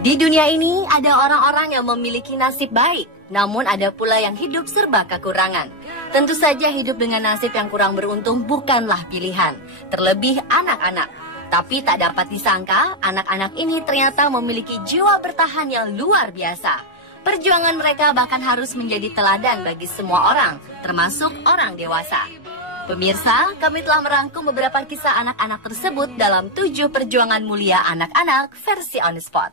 Di dunia ini ada orang-orang yang memiliki nasib baik, namun ada pula yang hidup serba kekurangan. Tentu saja hidup dengan nasib yang kurang beruntung bukanlah pilihan, terlebih anak-anak. Tapi tak dapat disangka, anak-anak ini ternyata memiliki jiwa bertahan yang luar biasa. Perjuangan mereka bahkan harus menjadi teladan bagi semua orang, termasuk orang dewasa. Pemirsa, kami telah merangkum beberapa kisah anak-anak tersebut dalam 7 perjuangan mulia anak-anak versi On The Spot.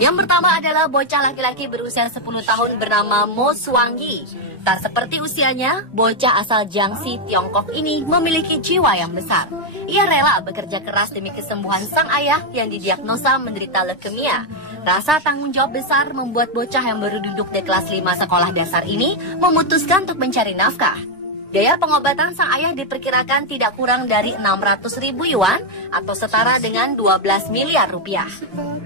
Yang pertama adalah bocah laki-laki berusia 10 tahun bernama Mo Suanggi. Tak seperti usianya, bocah asal Jiangxi, Tiongkok ini memiliki jiwa yang besar. Ia rela bekerja keras demi kesembuhan sang ayah yang didiagnosa menderita leukemia. Rasa tanggung jawab besar membuat bocah yang baru duduk di kelas 5 sekolah dasar ini memutuskan untuk mencari nafkah. Biaya pengobatan sang ayah diperkirakan tidak kurang dari 600.000 yuan atau setara dengan 12 miliar rupiah.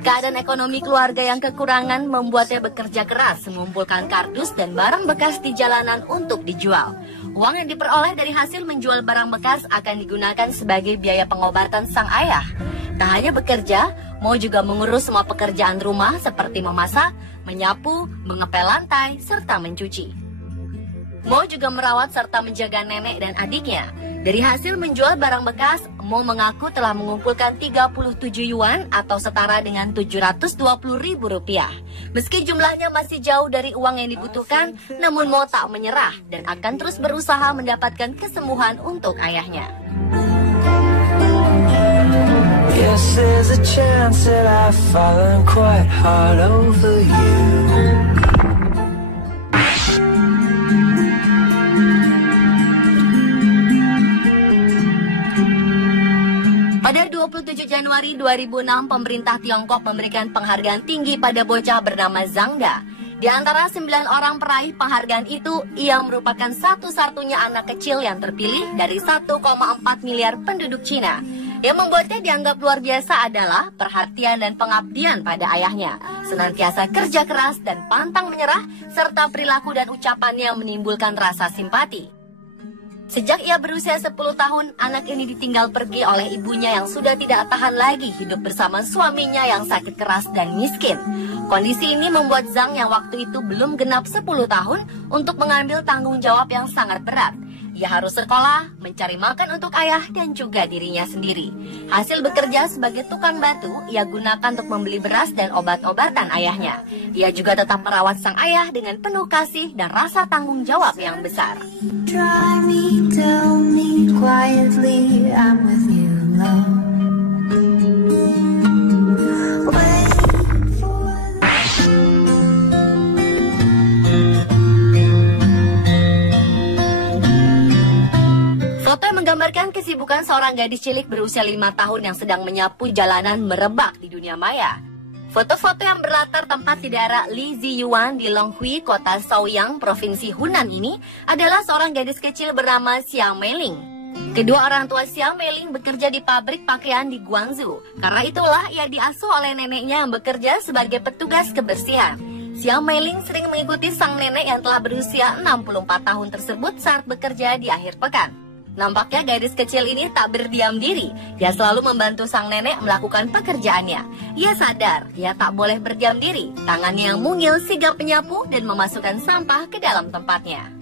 Keadaan ekonomi keluarga yang kekurangan membuatnya bekerja keras mengumpulkan kardus dan barang bekas di jalanan untuk dijual. Uang yang diperoleh dari hasil menjual barang bekas akan digunakan sebagai biaya pengobatan sang ayah. Tak hanya bekerja, Mo juga mengurus semua pekerjaan rumah seperti memasak, menyapu, mengepel lantai, serta mencuci. Mo juga merawat serta menjaga nenek dan adiknya. Dari hasil menjual barang bekas, Mo mengaku telah mengumpulkan 37 yuan atau setara dengan 720.000 rupiah. Meski jumlahnya masih jauh dari uang yang dibutuhkan, namun Mo tak menyerah dan akan terus berusaha mendapatkan kesembuhan untuk ayahnya. Yes, there's a chance that I've fallen quite hard over you. Pada 27 Januari 2006, pemerintah Tiongkok memberikan penghargaan tinggi pada bocah bernama Zhang Da. Di antara 9 orang peraih penghargaan itu, ia merupakan satu-satunya anak kecil yang terpilih dari 1,4 miliar penduduk Cina. Yang membuatnya dianggap luar biasa adalah perhatian dan pengabdian pada ayahnya. Senantiasa kerja keras dan pantang menyerah, serta perilaku dan ucapannya menimbulkan rasa simpati. Sejak ia berusia 10 tahun, anak ini ditinggal pergi oleh ibunya yang sudah tidak tahan lagi hidup bersama suaminya yang sakit keras dan miskin. Kondisi ini membuat Zhang yang waktu itu belum genap 10 tahun untuk mengambil tanggung jawab yang sangat berat. Ia harus sekolah, mencari makan untuk ayah dan juga dirinya sendiri. Hasil bekerja sebagai tukang batu, ia gunakan untuk membeli beras dan obat-obatan ayahnya. Ia juga tetap merawat sang ayah dengan penuh kasih dan rasa tanggung jawab yang besar. Try me, tell me quietly, I'm with you, love. Foto yang menggambarkan kesibukan seorang gadis cilik berusia 5 tahun yang sedang menyapu jalanan merebak di dunia maya. Foto-foto yang berlatar tempat di daerah Li Ziyuan di Longhui, kota Shaoyang, provinsi Hunan ini adalah seorang gadis kecil bernama Xiao Meiling. Kedua orang tua Xiao Meiling bekerja di pabrik pakaian di Guangzhou. Karena itulah ia diasuh oleh neneknya yang bekerja sebagai petugas kebersihan. Xiao Meiling sering mengikuti sang nenek yang telah berusia 64 tahun tersebut saat bekerja di akhir pekan. Nampaknya gadis kecil ini tak berdiam diri. Ia selalu membantu sang nenek melakukan pekerjaannya. Ia sadar, ia tak boleh berdiam diri. Tangannya yang mungil sigap menyapu dan memasukkan sampah ke dalam tempatnya.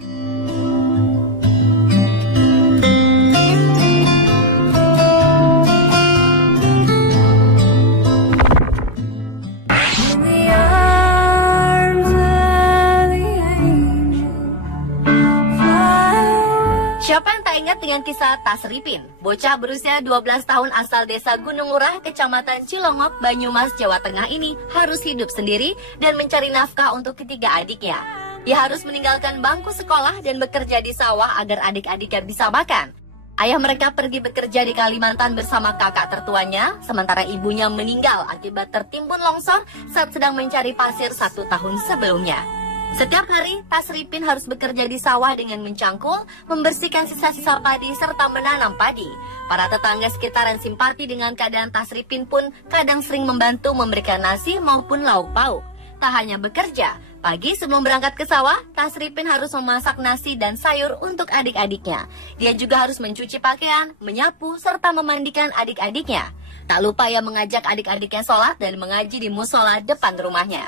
Siapa yang tak ingat dengan kisah Tasripin, bocah berusia 12 tahun asal desa Gunung Lurah, kecamatan Cilongok, Banyumas, Jawa Tengah ini harus hidup sendiri dan mencari nafkah untuk ketiga adiknya. Ia harus meninggalkan bangku sekolah dan bekerja di sawah agar adik-adiknya bisa makan. Ayah mereka pergi bekerja di Kalimantan bersama kakak tertuanya, sementara ibunya meninggal akibat tertimbun longsor saat sedang mencari pasir 1 tahun sebelumnya. Setiap hari, Tasripin harus bekerja di sawah dengan mencangkul, membersihkan sisa-sisa padi, serta menanam padi. Para tetangga sekitar yang simpati dengan keadaan Tasripin pun kadang sering membantu memberikan nasi maupun lauk pauk. Tak hanya bekerja, pagi sebelum berangkat ke sawah, Tasripin harus memasak nasi dan sayur untuk adik-adiknya. Dia juga harus mencuci pakaian, menyapu, serta memandikan adik-adiknya. Tak lupa ia mengajak adik-adiknya sholat dan mengaji di musola depan rumahnya.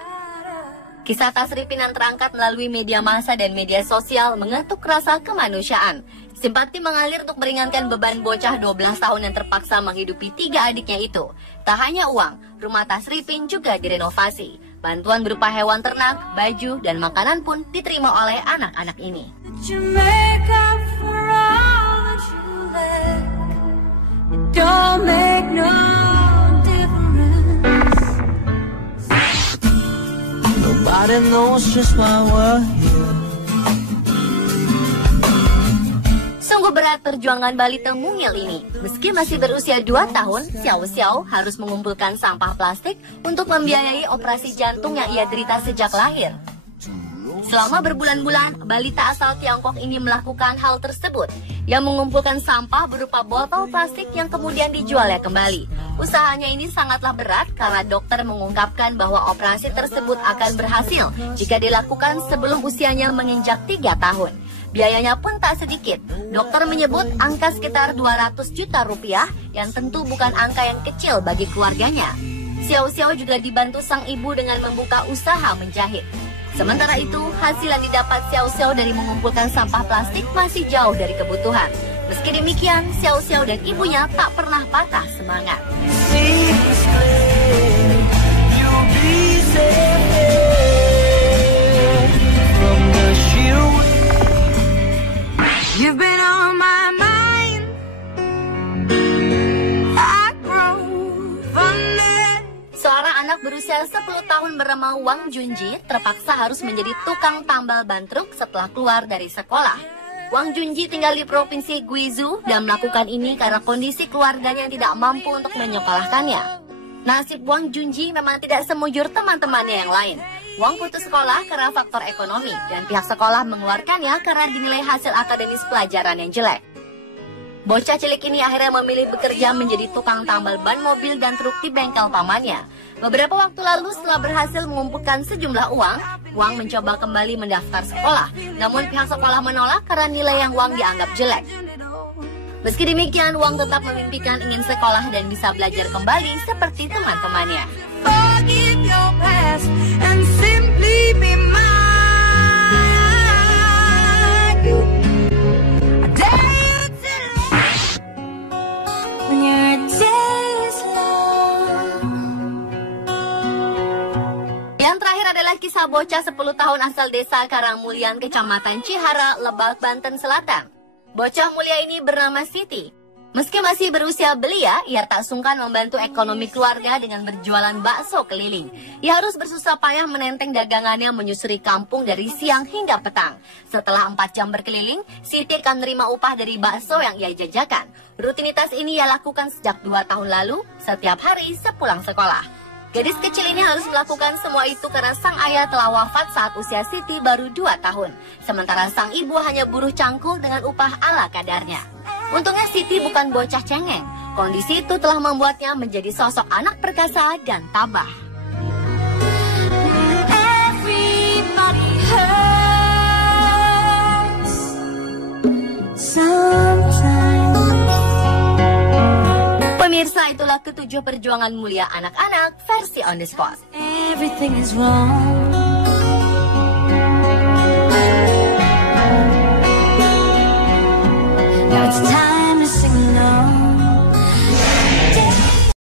Kisah Tasripin yang terangkat melalui media massa dan media sosial mengetuk rasa kemanusiaan. Simpati mengalir untuk meringankan beban bocah 12 tahun yang terpaksa menghidupi 3 adiknya itu. Tak hanya uang, rumah Tasripin juga direnovasi. Bantuan berupa hewan ternak, baju, dan makanan pun diterima oleh anak-anak ini. Nobody knows just why we're here. Sungguh berat perjuangan balita mungil ini. Meski masih berusia 2 tahun, Xiao Xiao harus mengumpulkan sampah plastik untuk membiayai operasi jantung yang ia derita sejak lahir. Selama berbulan-bulan, balita asal Tiongkok ini melakukan hal tersebut. Ia mengumpulkan sampah berupa botol plastik yang kemudian dijualnya kembali. Usahanya ini sangatlah berat karena dokter mengungkapkan bahwa operasi tersebut akan berhasil jika dilakukan sebelum usianya menginjak 3 tahun. Biayanya pun tak sedikit. Dokter menyebut angka sekitar 200 juta rupiah yang tentu bukan angka yang kecil bagi keluarganya. Xiao Xiao juga dibantu sang ibu dengan membuka usaha menjahit. Sementara itu, hasil yang didapat Xiao Xiao dari mengumpulkan sampah plastik masih jauh dari kebutuhan. Meski demikian, Xiao Xiao dan ibunya tak pernah patah semangat. You've been on my mind. I grow fonder. Seorang anak berusia 10 tahun bernama Wang Junji terpaksa harus menjadi tukang tambal ban truk setelah keluar dari sekolah. Wang Junji tinggal di provinsi Guizhou dan melakukan ini karena kondisi keluarganya tidak mampu untuk menyekolahkannya. Nasib Wang Junji memang tidak semujur teman-temannya yang lain. Wang putus sekolah karena faktor ekonomi dan pihak sekolah mengeluarkannya karena dinilai hasil akademis pelajaran yang jelek. Bocah cilik ini akhirnya memilih bekerja menjadi tukang tambal ban mobil dan truk di bengkel pamannya. Beberapa waktu lalu setelah berhasil mengumpulkan sejumlah uang, Wang mencoba kembali mendaftar sekolah. Namun pihak sekolah menolak karena nilai yang Wang dianggap jelek. Meski demikian, Wang tetap memimpikan ingin sekolah dan bisa belajar kembali seperti teman-temannya. Forgive your past and simply be mine. I dare you to live when your day is long. Yang terakhir adalah kisah bocah 10 tahun asal desa Karangmulian, Kecamatan Cihara, Lebak, Banten Selatan. Bocah mulia ini bernama Siti. Meski masih berusia belia, ia tak sungkan membantu ekonomi keluarga dengan berjualan bakso keliling. Ia harus bersusah payah menenteng dagangannya menyusuri kampung dari siang hingga petang. Setelah 4 jam berkeliling, Siti akan menerima upah dari bakso yang ia jajakan. Rutinitas ini ia lakukan sejak 2 tahun lalu, setiap hari sepulang sekolah. Gadis kecil ini harus melakukan semua itu karena sang ayah telah wafat saat usia Siti baru 2 tahun. Sementara sang ibu hanya buruh cangkul dengan upah ala kadarnya. Untungnya Siti bukan bocah cengeng. Kondisi itu telah membuatnya menjadi sosok anak perkasa dan tabah. Everybody hurts sometimes. Pemirsa, itulah ke-7 perjuangan mulia anak-anak versi On The Spot. Everything is wrong. Now it's time.